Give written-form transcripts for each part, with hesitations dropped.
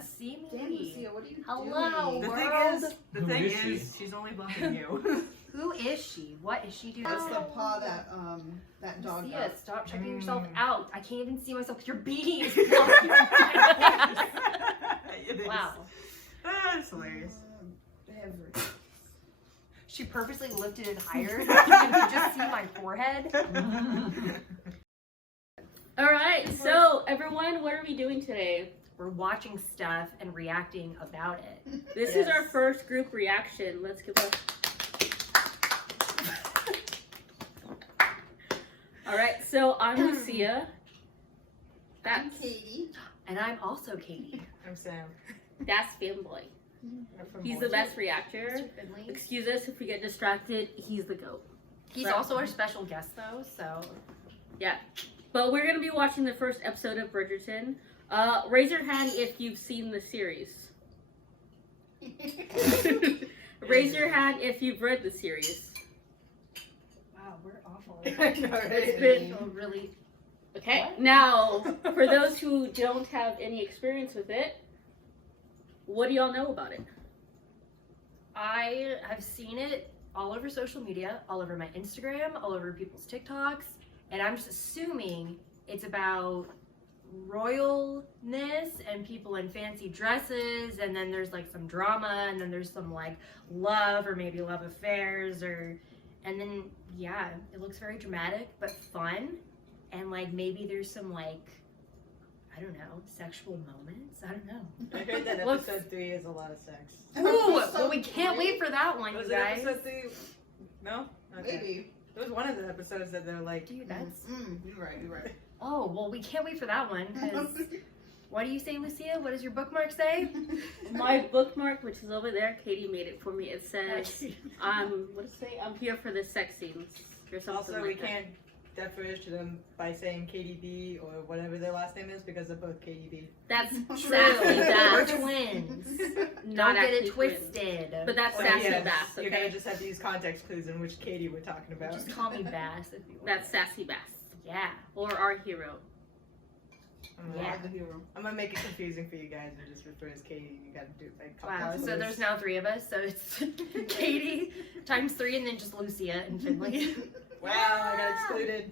can see me. Damn, Lucia, what are you Hello, doing? The thing is, she's only blocking you. Who is she? What is she doing? That's the paw that dog Lucia, got. stop checking yourself out. I can't even see myself. Your beanie is blocking my face. It is. Wow. That's hilarious. She purposely lifted it higher so you could just see my forehead. Alright, so everyone, what are we doing today? We're watching stuff and reacting about it. This is our first group reaction. Let's give a... Alright, so I'm Lucia. I'm Katie. And I'm also Katie. I'm Sam. That's Fanboy. He's the best reactor. Excuse us if we get distracted. He's the GOAT. He's also our special guest though, so... Yeah. But we're going to be watching the first episode of Bridgerton. Raise your hand if you've seen the series. Raise your hand if you've read the series. Wow, we're awful. It's been really... Okay. What? Now, for those who don't have any experience with it, what do y'all know about it? I have seen it all over social media, all over my Instagram, all over people's TikToks, and I'm just assuming it's about royalness and people in fancy dresses, and then there's like some drama, and then there's some like love or maybe love affairs, and then yeah, it looks very dramatic but fun, and like maybe there's some like, I don't know, sexual moments. I don't know. I heard that episode 3 is a lot of sex. Ooh, well, we can't wait for that one, Was you it guys. episode 3? No? Okay. Maybe. It was one of the episodes that they're like, Dude, that's... You're right. Oh, well, we can't wait for that one, because... What do you say, Lucia? What does your bookmark say? My bookmark, which is over there, Katie made it for me. It says, what does it say? I'm here for the sex scenes. Or something also like we that. can't differentiate them by saying Katie B or whatever their last name is because they're both Katie B. That's True. sassy We're bass. twins. Not Don't get it actually twins. twisted. But that's So sassy yes, bass, You're gonna okay? just have to use context clues in which Katie we're talking about. Just call me Bass if you want. That's sassy bass. Yeah. Or our hero. Yeah. The hero. I'm gonna make it confusing for you guys and just refer as Katie. You gotta do it like Wow, context so clues. there's now 3 of us, so it's Katie times 3 and then just Lucia and Finley. Wow, I got excluded.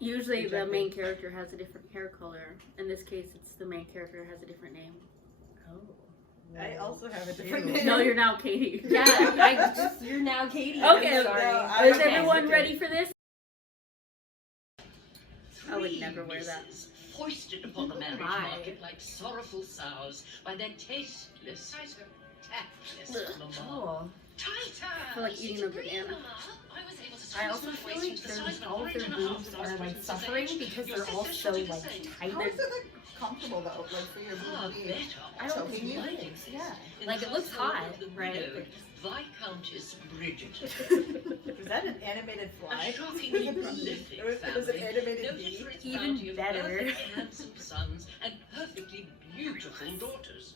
Usually the Rejected. main character has a different hair color. In this case, it's the main character has a different name. Oh. I also have a different Ew. name. No, you're now Katie. Yeah, you're now Katie. Okay, I'm sorry. no, Is okay. everyone Okay. ready for this? I would never wear that. Foisted upon the marriage My. market like sorrowful sows by their tasteless, tactless mama. Oh. I feel like eating a banana. I also feel like all of their boobs are like suffering because they're all so like tight. How is it like comfortable though? Like for your boob? I don't think it is. Yeah. Like it looks hot, right? Viscountess Bridgerton. Was that an animated A fly? shockingly prolific It was an family, animated noted bee. for its Even bounty of better. perfectly handsome sons and perfectly beautiful daughters.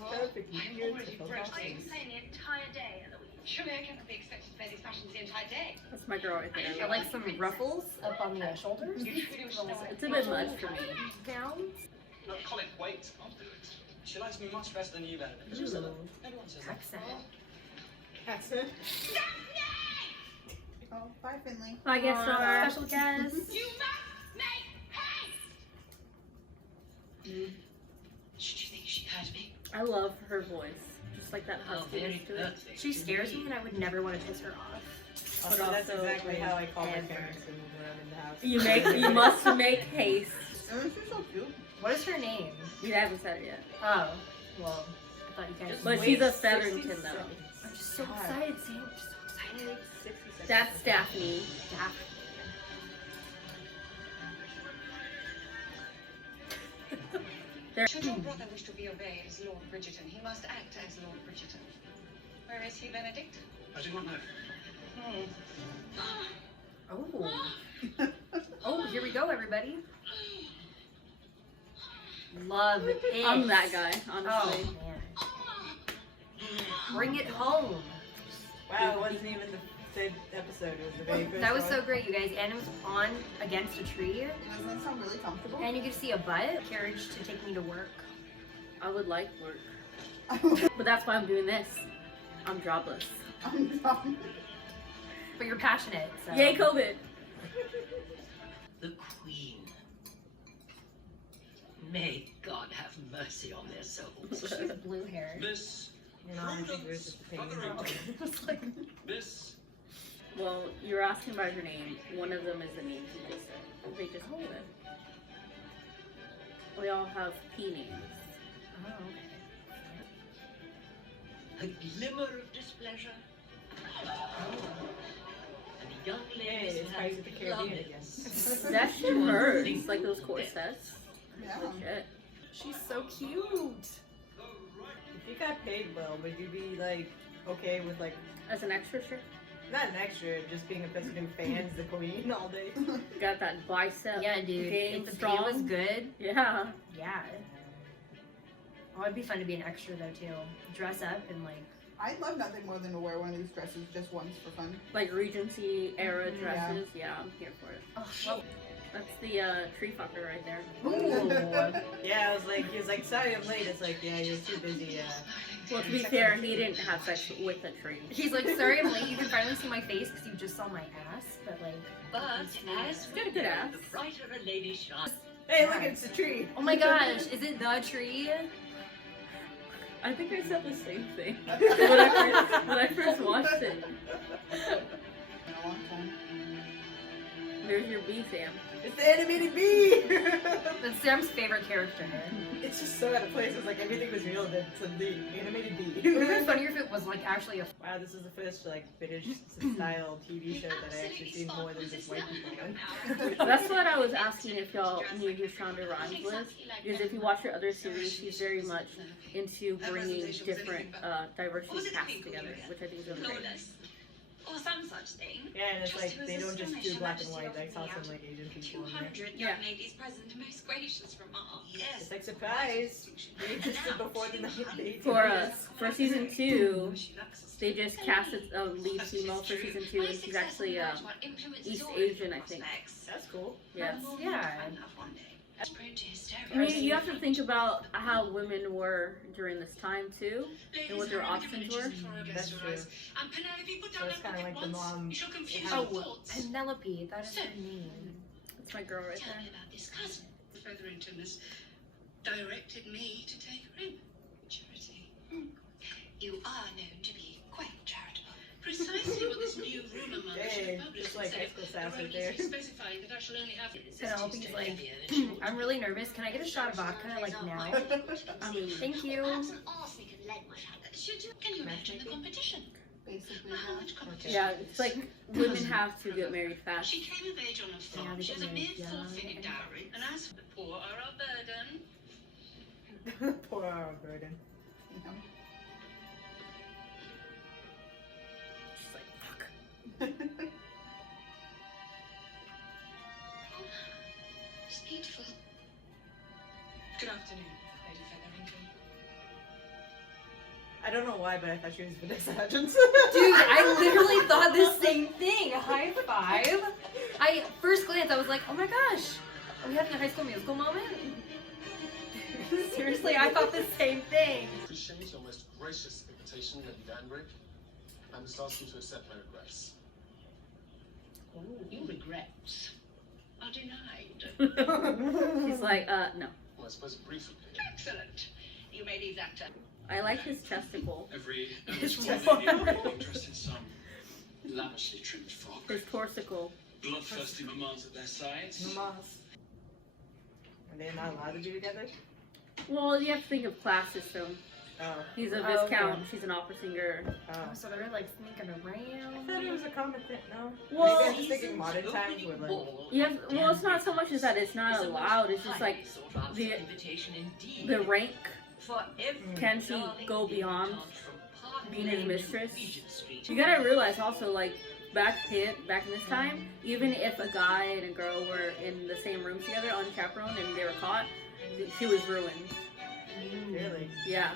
Perfectly I've already beautiful. brushed costumes. it the entire day of the week. Surely I cannot be expected to wear these fashions the entire day. That's my girl right there. I like some ruffles up on the shoulders. It's a bit much for me. Gowns. Look, Colin, wait, I'll do it. She likes me much better than you, then. Ooh. Everyone says that. Accent. Accent. Oh, bye, Finley. I guess our Special guest. You must make haste! Should you think she heard me? I love her voice. Just like that How very huskiness to it. perfect. She scares me and I would never want to piss her off. Also, But that's also, exactly how I call my ever. parents when I'm in the house. You must make haste. Oh, she's so cute. What is her name? You haven't said it yet. Oh, well, I thought you guys. But Wait, she's a 60 Featherington though. seconds. I'm just so God. excited, Sam. I'm just so excited. 60 seconds. That's Daphne. Daphne. Should your brother wish to be obeyed as Lord Bridgerton, he must act as Lord Bridgerton. Where is he, Benedict? I do not know. Oh. Oh, here we go, everybody. Love it. I'm that guy, Oh, honestly. man. Bring it home. Wow, it wasn't even the same episode. It was the very first That was one. so great, you guys. And it was on against a tree. Doesn't that sound really comfortable? And you could see a butt. Carriage to take me to work. I would like work. But that's why I'm doing this. I'm jobless. But you're passionate, so. Yay, COVID! The Queen. May God have mercy on their souls. She has blue hair. Miss You know, I think there's just a pain. It's like, Miss. Well, you're asking about her name. One of them is the name they said. They just hold it. We all have P names. oh, okay. A glimmer of displeasure. And a young Hey, lady it's Pirates of the Caribbean again. That's hers. Like those corsets. Yeah. Shit. She's so cute. If you got paid well, would you be like okay with like As an extra shirt, not an extra, just being a person who fans the Queen all day? got that bicep. Yeah, dude. game If the pay strong. was good, Yeah. yeah. Oh, it'd be fun to be an extra though too. Dress up and like. I'd love nothing more than to wear one of these dresses just once for fun. Like Regency era Mhm, dresses. Yeah, I'm here for it. Oh, Well, that's the tree fucker right there. Ooh. Yeah, he was like, sorry I'm late. It's like, yeah, you're too busy. Well, to be fair, he didn't have sex with a tree. He's like, sorry I'm late. You can finally see my face because you just saw my ass, but like. But as Got a good ass. the brighter a lady shines. Hey, look, it's a tree. Oh my gosh, is it the tree? I think I said the same thing when I first watched it. In a long time. There's your bee, Sam. It's the animated bee. That's Sam's favorite character. It's just so out of place. It's like everything was real. Then it's the animated It bee. would have been funnier if it was like actually a. Wow, this is the first like British style TV show that I actually seen more than just white people on. That's what I was asking if y'all knew who Shonda Rhimes was. Because if you watch her other series, she's very much into bringing different diversity casts together, which I think is really great. Or some such thing. Yeah, and it's like they don't just do black and white. I saw some like Asian people in there. 200 Yeah. young ladies present, most gracious remarks. It's like surprise. They existed before the 1800s. For season 2, they just casted a lead female for season 2, and she's actually East Asian, I think. That's cool. Yes. Yeah. I mean, you have to think about how women were during this time too, and what their options were. That's true. So it's kind of like the mom. Oh, Penelope, that is her name. That's my girl right Tell there. me about this cousin. Featherington has directed me to take her in. Charity. You are known to be quite charitable. Precisely what this new rumour month should Hey, have published just like said. high school sass right there. Erroneously specifying that I shall only have Penelope's to like, heavier than she would. I'm really nervous. Can I get a shot of vodka like now? I mean, Thank you. Perhaps an arsenic and lead might have. Should you? Can you imagine the competition? Basically, How yeah. much competition? yeah, it's like women have to get married fast. She came of age on a farm. Yeah, they She has get a mere married young four-figure and- dowry. And as for the poor are our burden. Poor our burden. Yeah. She's like, fuck. It's beautiful. Good afternoon, Lady Featherington. I don't know why, but I thought she was Vanessa Hudgens. Dude, I literally thought the same thing. High five. First glance, I was like, oh my gosh, are we having a High School Musical moment? Seriously, I thought the same thing. Appreciate your most gracious invitation, Lady Danbury, and must ask you to accept my regrets. Your regrets are denied. She's like, no. Well, I suppose a brief opinion. Excellent. You may leave that to I like his chesticle, Every It's eligible lady will be dressed in some lavishly trimmed frock. his torsicle. Bloodthirsty mammas at their sides. Mamas. Are they not allowed to be together? Well, you have to think of class system. Oh. He's a Oh, viscount. okay. She's an opera singer. Oh. So they're like sneaking I around. thought it was a common thing, no? Well, Maybe I'm just thinking modern times where like... you have, well, it's not so much as that it's not allowed. It's just like the the rank. For every Can she darling go little beyond dance from Park being his Lane to mistress? Regent Street. You gotta realize also, like, back in this time, even if a guy and a girl were in the same room together unchaperoned and they were caught, she was ruined. Really? Yeah,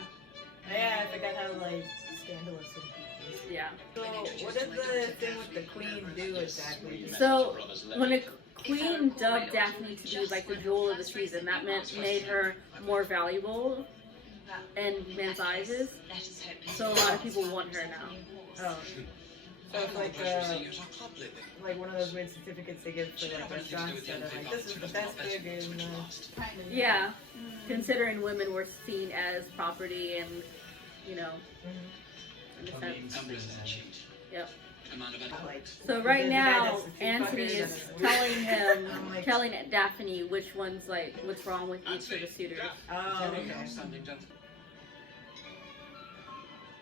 Yeah, I forgot how like scandalous it is. yeah. So what did the thing with the queen do exactly? So when a queen dubbed Daphne to be like the jewel of the season, that made her more valuable in men's eyes is. So a lot of people want her now. Oh. So it's like one of those weird certificates they give for like restaurants that are like, this is the best burger in the... Yeah, considering women were seen as property and, you know, in a sense. Yep. So right now, Anthony is telling Daphne which one's like, what's wrong with each of the suitors. Oh, okay.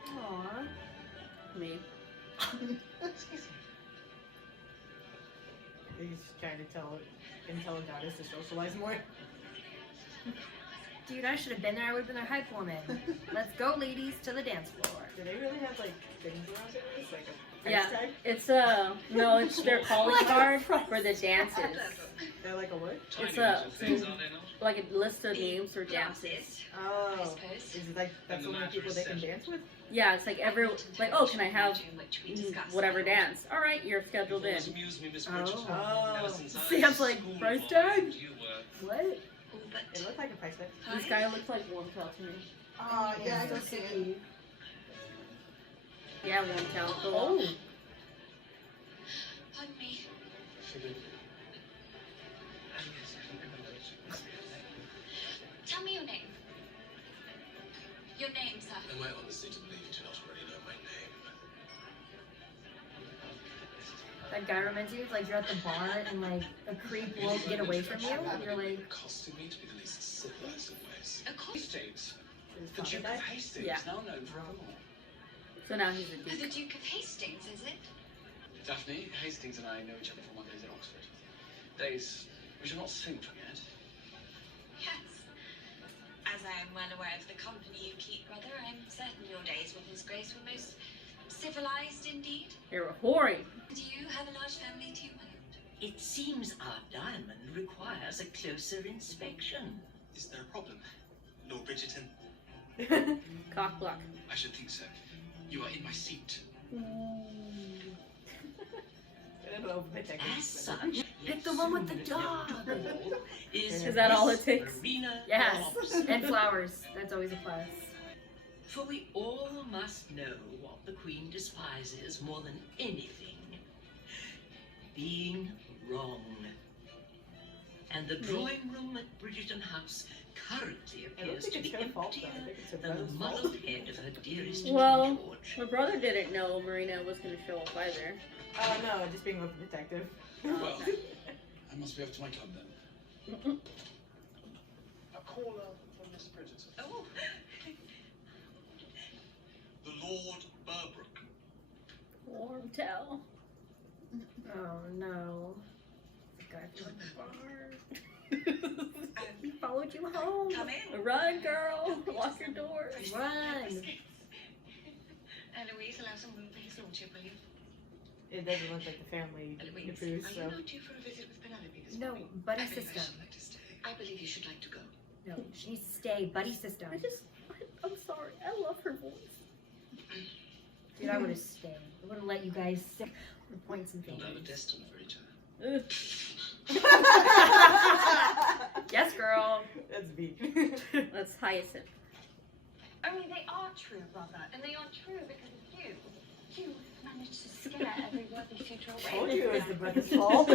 Aww. Me. He's trying to tell daughters to socialize more. Dude, I should have been there. I would have been their hype woman. Let's go, ladies, to the dance floor. Do they really have like things around it? It's like a price Yeah, tag? it's no, it's their calling card for the dances. They're like a what? It's like a list of names for dances. Oh, is it like that's the only people they can dance with? Yeah, it's like oh, can I have whatever dance? All right, you're scheduled in. Oh. Sam's like, price tag? What? It looked like a price tag. This guy looks like Wormtail to me. Oh, yeah, I can see it. Yeah, Wormtail. Oh. Pardon me. Tell me your name. Your name, sir. Am I honestly to believe you do not already know my name? That guy reminds you of like you're at the bar and like a creep won't get away from you. You're like, Costing me to be the least civilized of ways. Of course. Hastings. Is The Duke Father of died? Hastings, Yeah. now known forevermore. So now he's a The duke. Duke of Hastings, is it? Daphne, Hastings and I know each other from our days at Oxford. Days we shall not soon forget. Yes. As I am well aware of the company you keep, brother, I'm certain your days with His Grace were most civilized indeed. They were whoring. Do you have a large family too, my lord? It seems our diamond requires a closer inspection. Is there a problem, Lord Bridgerton? Cock block. I should think so. You are in my seat. I don't know, but As such, pick the one with the dog. Is that all it takes? Arena Yes. of And flowers. That's always a plus. For we all must know what the Queen despises more than anything. Being wrong. And the drawing room at Bridgerton House currently I don't appears think to it's be her fault, emptier though. I think it's her than the brother's fault. muddled head of her dearest Well, King George. my brother didn't know Marina was going to show up either. Oh no, just being overprotective. Well, I must be off to my club then. A caller from Miss Bridgerton. Oh, The Lord Burbrook. Wormtail. Oh no. The guy from the bar. He followed you home. come in. Run, girl. Lock your doors. Run. Eloise, allow some room for his lordship, will you? It doesn't look like the family Eloise, approves, are so. you not due for a visit with Penelope this No, morning? buddy I believe I system. should like to stay. I believe you should like to go. No, she needs to stay. Buddy system. I'm sorry. I love her voice. Dude, I would have stayed. I would have let you guys sit with points and You're things. never destined for each other. Ugh. Yes, girl. That's deep. That's Hyacinth. Only they are true, brother, and they are true because of you. You managed to scare every worthy suitor away. Told you it was the brother's fault. He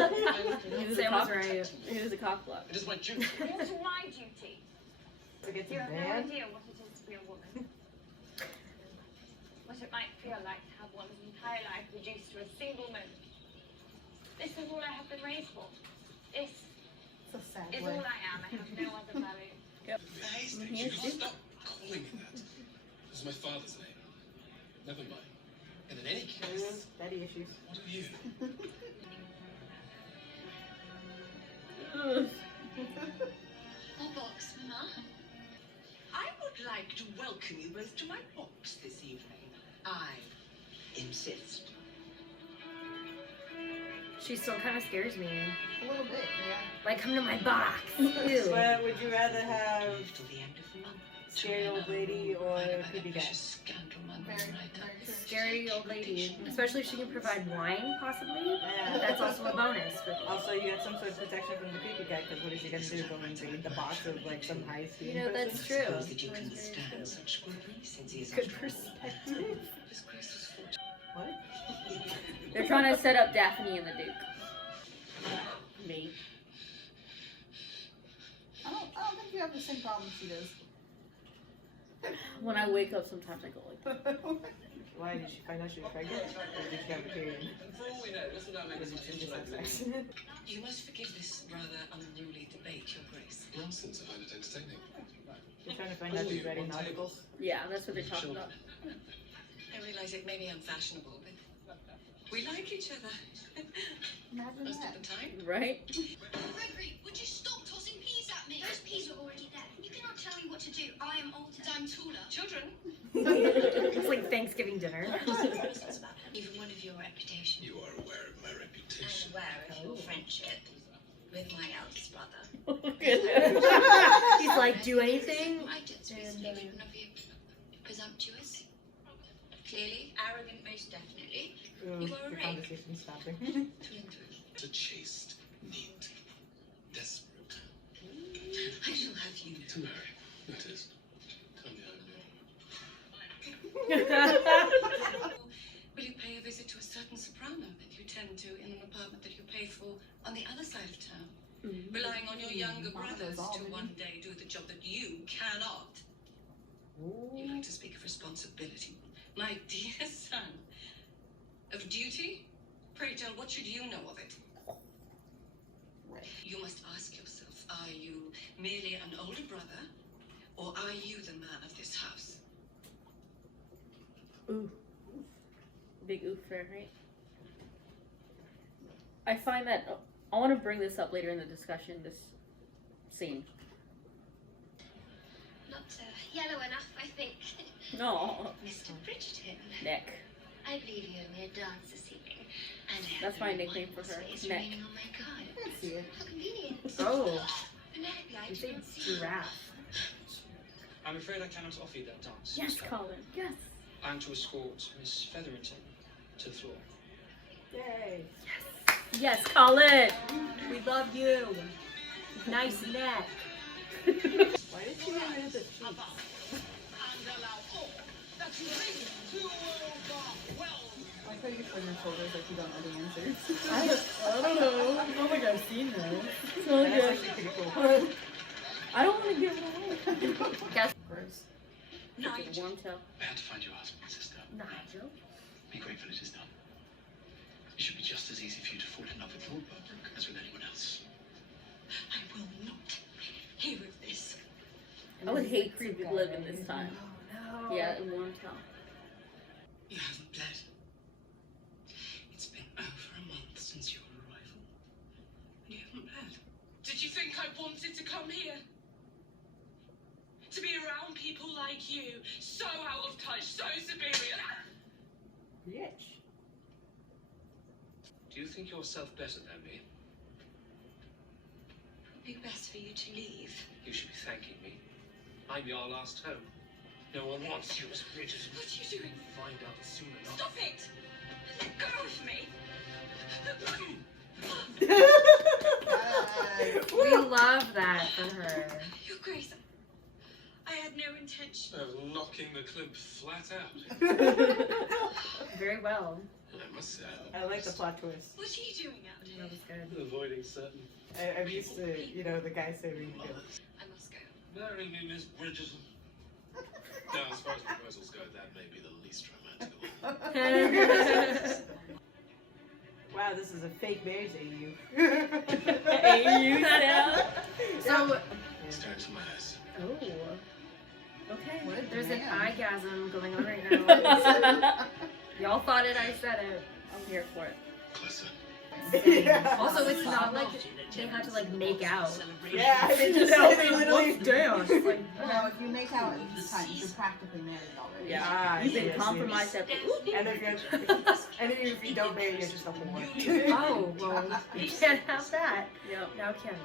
was a Sam was cock. right. He was a cock block. It is my duty. It is my duty. To get You to have no man. idea what it is to be a woman. What it might feel like to have one's entire life reduced to a single moment. This is all I have been raised for. This So sad. is Way. all I am. I have no other value. Hastings, He you is can't stop calling me that. This is my father's name. Never mind. And in any case, Daddy issues. what are you? Ugh. More box, Mama. I would like to welcome you both to my box this evening. I insist. She still kind of scares me. A little bit, yeah. Like, come to my box. Ew. But would you rather have Till the end of the month. scary old lady or creepy guy? Scandal, my Very, brother. very true. Scary old lady. Especially if she can provide wine, possibly. Yeah. That's also a bonus. For Also, you got some sort of protection from the creepy guy, because what is he gonna do? Go into the box of like some high school? You know, that's true. Suppose that you can stand such scrutiny, since he is Good after all perspective. his grace's fortune. What? They're trying to set up Daphne and the Duke. Me. I don't think you have the same problem she does. When I wake up, sometimes I go like that. Why did she find out she was pregnant? Or did she have a period? For all we know, this will now make Or us did she just have like sex? You must forgive this rather unruly debate, Your Grace. Nonsense, I find it entertaining. You're trying to find out who's writing articles? Yeah, that's what they're talking about. I realize it may be unfashionable, but we like each other. Imagine Most that. of the time. Right? Gregory, would you stop tossing peas at me? Those peas are already there. You cannot tell me what to do. I am older. I'm taller. Children, It's like Thanksgiving dinner. Even one of your reputation. You are aware of my I'm reputation. aware of your friendship with my eldest brother. He's like, do anything? I just recently written of you. Presumptuous. Clearly. Arrogant, most definitely. Ooh, You are the right. conversation's stopping. Through and through. To chaste, neat, desperate. I shall have you To marry. That is. Tell me Will you pay a visit to a certain soprano that you tend to in an apartment that you pay for on the other side of town? Relying on your younger brothers to one day do the job that you cannot. You like to speak of responsibility. My dear son. Of duty? Pray tell, what should you know of it? Right. You must ask yourself, are you merely an older brother, or are you the man of this house? Ooh. Big oof there, right? I find that I want to bring this up later in the discussion, this scene. Not yellow enough, I think. No. Mr. Bridgerton. Neck. I believe you owe me a dance this evening. And I have That's my only nickname one for her, space Neck. remaining on my card. I see it. How convenient. Oh, Phonetically, I you say didn't see. giraffe. I'm afraid I cannot offer you that dance. Yes, Miss Carr. Colin. Yes. I'm to escort Miss Featherington to the floor. Yay! Yes, Colin. We love you. Nice neck. Why did she get rid of the cheeks? I like how you shrug your shoulders like you don't know the answers. I don't know. I don't think I've seen those. That's actually pretty cool. I don't want to give it away. Guess. Gross. It's a warm towel. I had to find your husband, sister. Nigel. Be grateful it is done. It should be just as easy for you to fall in love with Lord Burbrook as with anyone else. I will not hear of this. I would hate to live in this time. Oh no. Yeah, a warm towel. You haven't bled. It's been over a month since your arrival. And you haven't bled. Did you think I wanted to come here? To be around people like you, so out of touch, so superior. Bitch. Do you think yourself better than me? It would be best for you to leave. You should be thanking me. I'm your last home. No one wants you as Bridgerton. What are you doing? Find out soon enough. Stop it! Let go of me! We love that for her. Your Grace, I had no intention. Of knocking the clip flat out. Very well. I must say, I like the plot twist. What are you doing out That here? was good. avoiding certain. I'm used to, the guy saving the girl. I must go. Marry me, Miss Bridgerton. Now, as far as proposals go, that may be the least romantic of all. Wow, this is a fake marriage, AU. AU now. So, Stare into my eyes. oh. Okay. What a There's an demand. eyegasm going on right now. Y'all thought it, I said it. I'm here for it. Closer. Also, it's not like they had to like make out. Yeah, they just they literally dance. Like, No, if you make out at this time, you're practically married already. Yeah. Ah, You've been yes, compromised at the And if you don't marry, you're just a whore. oh, well, you can't have that. Yep. Now can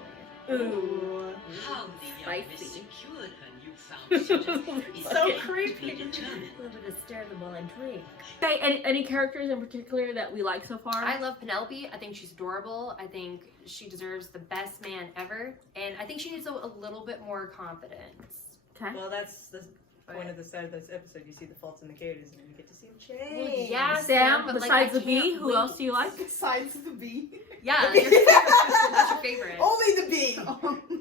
Ooh. How the young miss Spicy. secured her newfound suitor is So definitely creepy. determined. A little bit of stare them while I drink. Okay, any characters in particular that we like so far? I love Penelope. I think she's adorable. I think she deserves the best man ever. And I think she needs a little bit more confidence. Okay. Well, that's the point of the start of this episode. You see the faults and the characters, and then you get to see them change. Well, yeah, Sam, but, like, besides I the bee, can't who wait. else do you like? Besides the bee. Yeah, that's your favorite. Only the bee.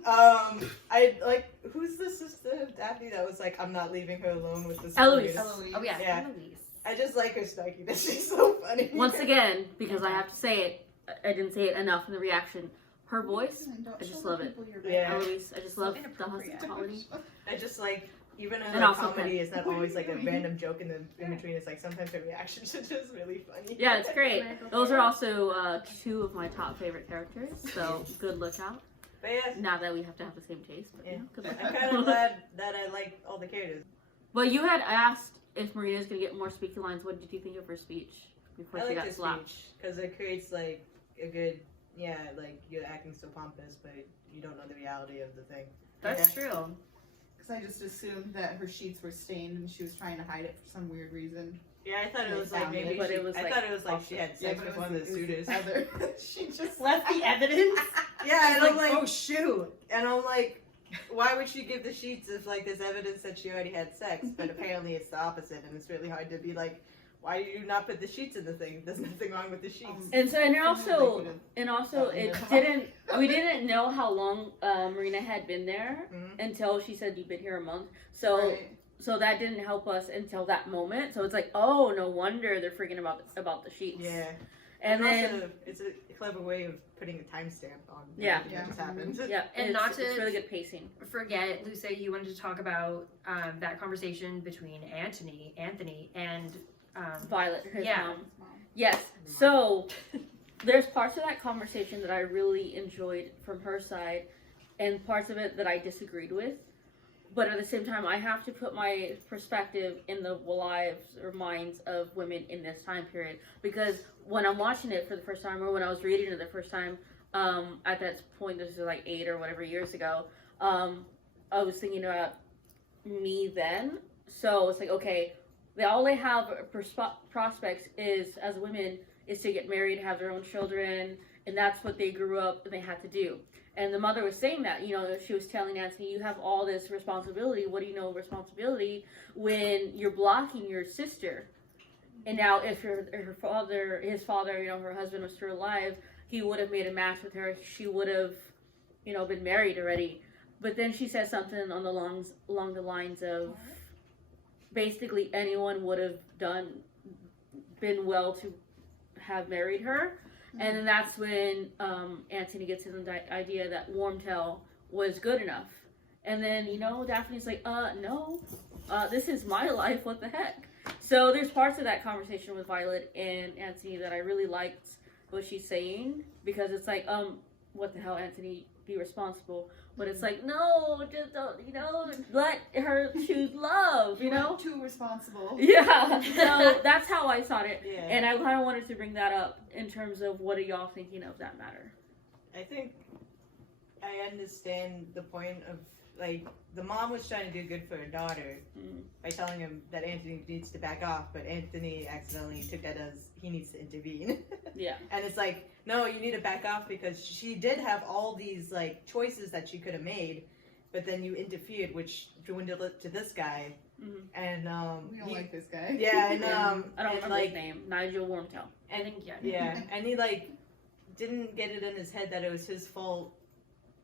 I like. Who's the sister of Daphne that was like, I'm not leaving her alone with this. Eloise. Eloise. Oh yeah, Yeah. Eloise. I just like her snarkiness. She's so funny. Once again, because I have to say it, I didn't say it enough in the reaction. Her voice, I just love it. Yeah. Eloise, I just love the inappropriate. hospitality. I just like, even in And like, also comedy, Pet. it's not What are always you like a doing? random joke in between. It's like sometimes her reactions are just really funny. Yeah, it's great. Those are also two of my top favorite characters, so good lookout. But yeah, Now that we have to have the same taste. But, yeah. you know, good I'm luck. kind of glad that I like all the characters. Well, you had asked if Marina's going to get more speaking lines. What did you think of her speech before I she like got this slapped? speech because it creates like a good, like you're acting so pompous, but you don't know the reality of the thing. That's true. Because I just assumed that her sheets were stained and she was trying to hide it for some weird reason. Yeah, I thought it They was like found maybe it, but she, it was, I like, thought it was like she had sex but with it one of the was suitors. Other. She just Left the evidence. Yeah, and I'm like, oh shoot. and I'm like, why would she give the sheets if like there's evidence that she already had sex? But apparently it's the opposite, and it's really hard to be like, why do you not put the sheets in the thing? There's nothing wrong with the sheets. And so, and also, we Yeah. didn't know how long Marina had been there Mhm. until she said you've been here a month. So, Right. so that didn't help us until that moment. So it's like, oh, no wonder they're freaking about the sheets. Yeah, And then, also, it's a clever way of putting a timestamp on Yeah. everything that just happened. yeah, And it's, not to- it's really good pacing. Forget, Lucia, you wanted to talk about that conversation between Anthony, and Violet, his Yeah. mom. Yes. So there's parts of that conversation that I really enjoyed from her side, and parts of it that I disagreed with. But at the same time, I have to put my perspective in the lives or minds of women in this time period. Because when I'm watching it for the first time, or when I was reading it the first time, at that point, this is like 8 or whatever years ago, I was thinking about me then. So it's like, okay, all they have prospects is, as women, is to get married, have their own children, and that's what they grew up and they had to do. And the mother was saying that, she was telling Nancy, you have all this responsibility. What do you know of responsibility when you're blocking your sister? And now if his father, her husband was still alive, he would have made a match with her. She would have, been married already. But then she said something along the lines of, basically anyone would have been well to have married her. And then that's when Anthony gets in the idea that Wormtail was good enough. And then, Daphne's like, no, this is my life, what the heck? So there's parts of that conversation with Violet and Anthony that I really liked what she's saying. Because it's like, what the hell, Anthony, be responsible. But it's like, no, just don't, let her choose love, Too responsible. Yeah, so that's how I saw it. Yeah. And I kind of wanted to bring that up in terms of what are y'all thinking of that matter? I think I understand the point of, like, the mom was trying to do good for her daughter by telling him that Anthony needs to back off, but Anthony accidentally took that as he needs to intervene. Yeah. And it's like, no, you need to back off because she did have all these, like, choices that she could have made, but then you interfered, which dwindled it to this guy. Mm-hmm. And, We don't like this guy. Yeah, and, I don't and, remember like, his name. Nigel Wormtail. I think yeah, and he, like, didn't get it in his head that it was his fault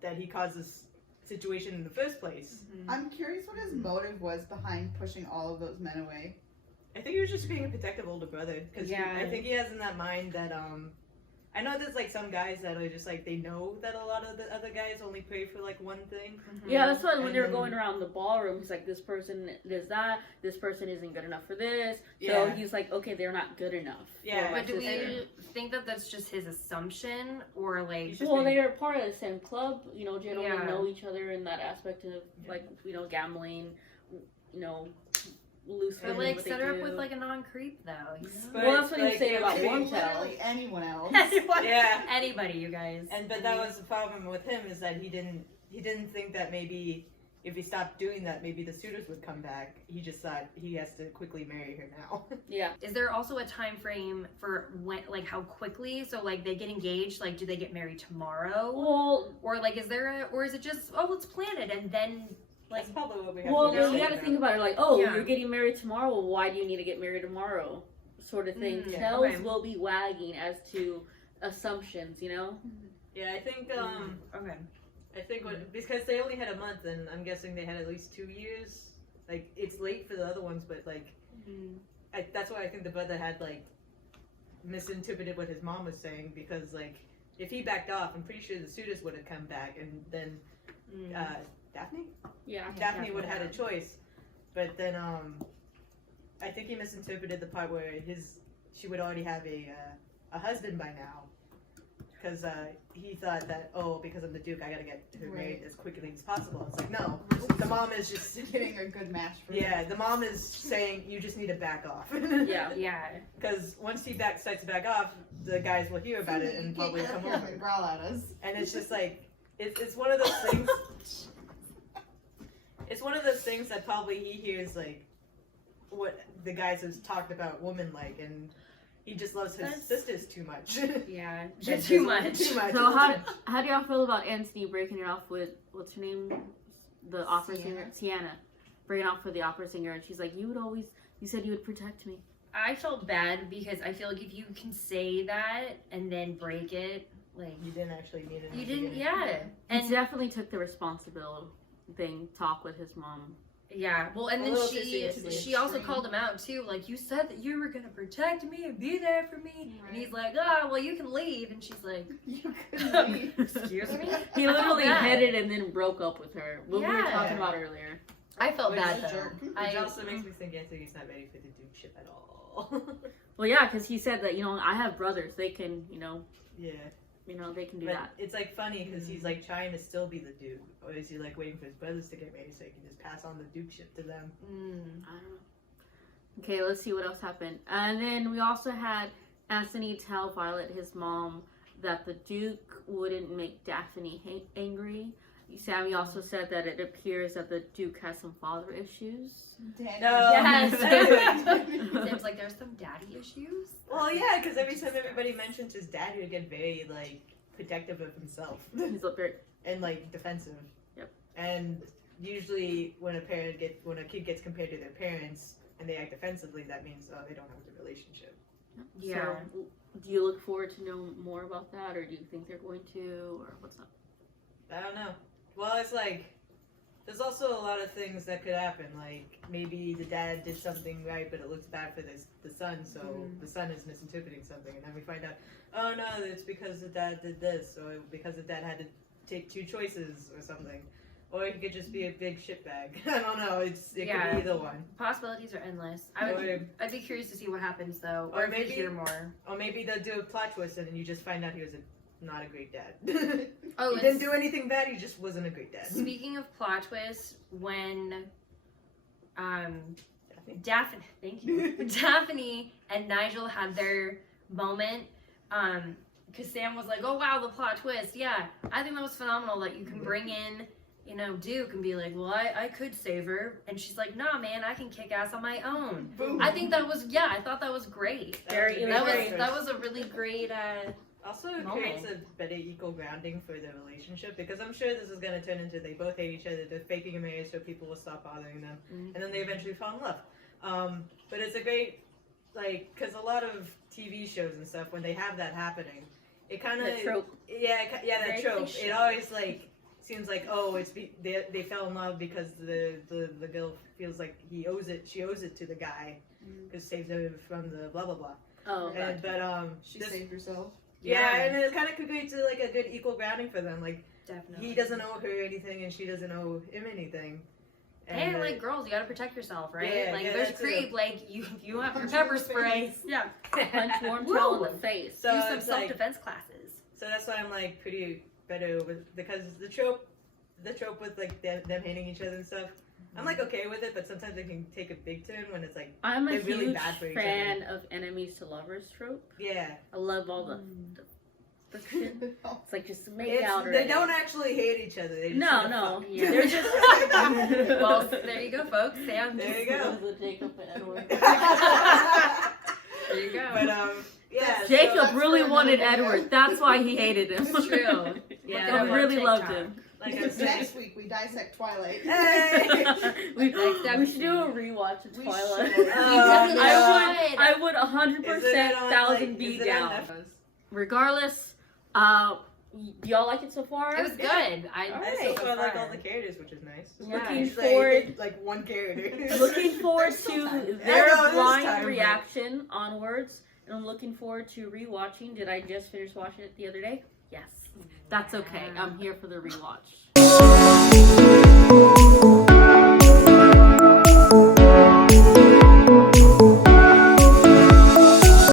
that he caused this situation in the first place. I'm curious what his motive was behind pushing all of those men away. I think he was just being a protective older brother. Because I think he has in that mind that, I know there's, like, some guys that are just, like, they know that a lot of the other guys only pray for, like, one thing. Yeah, that's why when they were And going around the ballroom, he's like, this person does that, this person isn't good enough for this. So Yeah. he's like, okay, they're not good enough. Yeah, for my But do sister. we think that that's just his assumption, or like? Well, they are part of the same club. Gentlemen Yeah. know each other in that aspect of, like, gambling, loose But women. like, what set they her up do. with like a non-creep though. You know? But Well, that's what he was like, saying about it- Warmtail. Literally anyone else. Yeah. Anybody, you guys. But that was the problem with him, is that he didn't think that maybe if he stopped doing that, maybe the suitors would come back. He just thought he has to quickly marry her now. Yeah. Is there also a time frame for when, like, how quickly? So like they get engaged, like, do they get married tomorrow? Well, Or like, is there a, or is it just, oh, let's plan it and then like? That's probably what we have well, to you do. got to think about it. Like, oh, Yeah. you're getting married tomorrow. Well, why do you need to get married tomorrow? Sort of thing. Yeah. Tails Okay. will be wagging as to assumptions. You know. Yeah, I think Okay. because they only had a month, and I'm guessing they had at least 2 years. Like, it's late for the other ones, but like that's why I think the brother had like misinterpreted what his mom was saying, because like if he backed off, I'm pretty sure the suitors would have come back, and then Daphne Yeah. Daphne would have had a choice. But then I think he misinterpreted the part where she would already have a husband by now, because he thought that, oh, because I'm the Duke, I gotta get her married as quickly as possible. It's like, no, the mom is just Getting a good match for yeah, the mom is saying you just need to back off. Yeah. Yeah. Because once he starts to back off, the guys will hear about it and probably come over. and growl at us. And it's just like, it's one of those things. It's one of those things that probably he hears like what the guys have talked about women like, and he just loves his sisters too much. Yeah. Just Too much. Too much. So how do y'all feel about Anthony breaking it off with, what's her name, the opera singer, Sienna, breaking off with the opera singer, and she's like, you said you would protect me. I felt bad because I feel like if you can say that and then break it, like You didn't actually need it. you didn't, yeah. And And definitely took the responsibility talk with his mom. yeah, well, and A then little too she seriously. also called him out too. Like, you said that you were gonna protect me and be there for me, Right. and he's like, oh, well, you can leave, and she's like, You couldn't leave. excuse me. He I felt literally bad. headed and then broke up with her. What we were Yeah. talking about earlier. I felt Which bad is a though. jerk. Which also makes me think Anthony's not ready for the dukeship at all. Well, yeah, because he said that, I have brothers. They can, Yeah. they can do But that. it's like funny because he's like trying to still be the Duke, or is he like waiting for his brothers to get married so he can just pass on the dukeship to them? I don't know. Okay, let's see what else happened. And then we also had Anthony tell Violet, his mom, that the Duke wouldn't make Daphne angry. Sammy also said that it appears that the Duke has some father issues. Daddy. No. Yes. Seems like there's some daddy issues. Well, yeah, because every time everybody mentions his dad, he would get very like protective of himself He's up there. and like defensive. Yep. And usually, when a kid gets compared to their parents and they act defensively, that means they don't have a good relationship. Yeah. So, do you look forward to know more about that, or do you think they're going to, or what's up? I don't know. Well, it's like there's also a lot of things that could happen. Like maybe the dad did something right, but it looks bad for the son, so the son is misinterpreting something, and then we find out, oh no, it's because the dad did this, or because the dad had to take 2 choices or something. Or it could just be a big shitbag. I don't know. It could be either one. Possibilities are endless. I'd be curious to see what happens though, Or or if we maybe- hear more. Or maybe they'll do a plot twist and then you just find out he was not a great dad. Oh, he didn't do anything bad. He just wasn't a great dad. Speaking of plot twists, when Daphne, thank you, Daphne and Nigel had their moment, because Sam was like, "Oh wow, the plot twist! Yeah, I think that was phenomenal that you can bring in, Duke and be like, well, I could save her,' and she's like, nah, man, I can kick ass on my own." Boom. I think that was, I thought that was great. That was a really great. Also, it creates a better equal grounding for the relationship, because I'm sure this is going to turn into they both hate each other, they're faking a marriage so people will stop bothering them, and then they eventually fall in love. But it's a great, because a lot of TV shows and stuff, when they have that happening, it kind of... The trope. Yeah, that Very trope. cliche. It always, seems like, oh, they fell in love because the girl feels like she owes it to the guy, because saves her from the blah, blah, blah. Oh, And, but, She saved herself. yeah, and it kind of could create a good equal grounding for them. Like, Definitely. he doesn't owe her anything, and she doesn't owe him anything. And girls, you gotta protect yourself, right? Yeah, There's that's creep. it. You have your pepper spray. Yeah. punch Warmtail in the face. So Do some it's like- self-defense classes. So that's why I'm pretty better with, because the trope with them hating each other and stuff. I'm like okay with it, but sometimes it can take a big turn when it's like I'm a they're huge really bad for each fan of enemies to lovers trope. Yeah. I love all the friction. It's like just make out. They don't actually hate each other. They just No. Yeah. They're just. Well, there you go, folks. Sam. There you go. The Jacob and Edward. There you go. But yeah. Jacob so really wanted Edward. That's why he hated him. It's true. Yeah, Look I at really TikTok. loved him. Like Because next week we dissect Twilight. Hey! we Next should do a rewatch of We Twilight. should. I would 100% Is it on, thousand is be it on down. Netflix? Regardless, do y'all like it so far? It was good. I Alright. so far like all the characters, which is nice. Yeah. Looking Usually I forward, hate, like one character. looking forward There's still to time. their I know, there's blind time, but- reaction onwards, and I'm looking forward to rewatching. Did I just finish watching it the other day? Yes. That's okay. I'm here for the rewatch.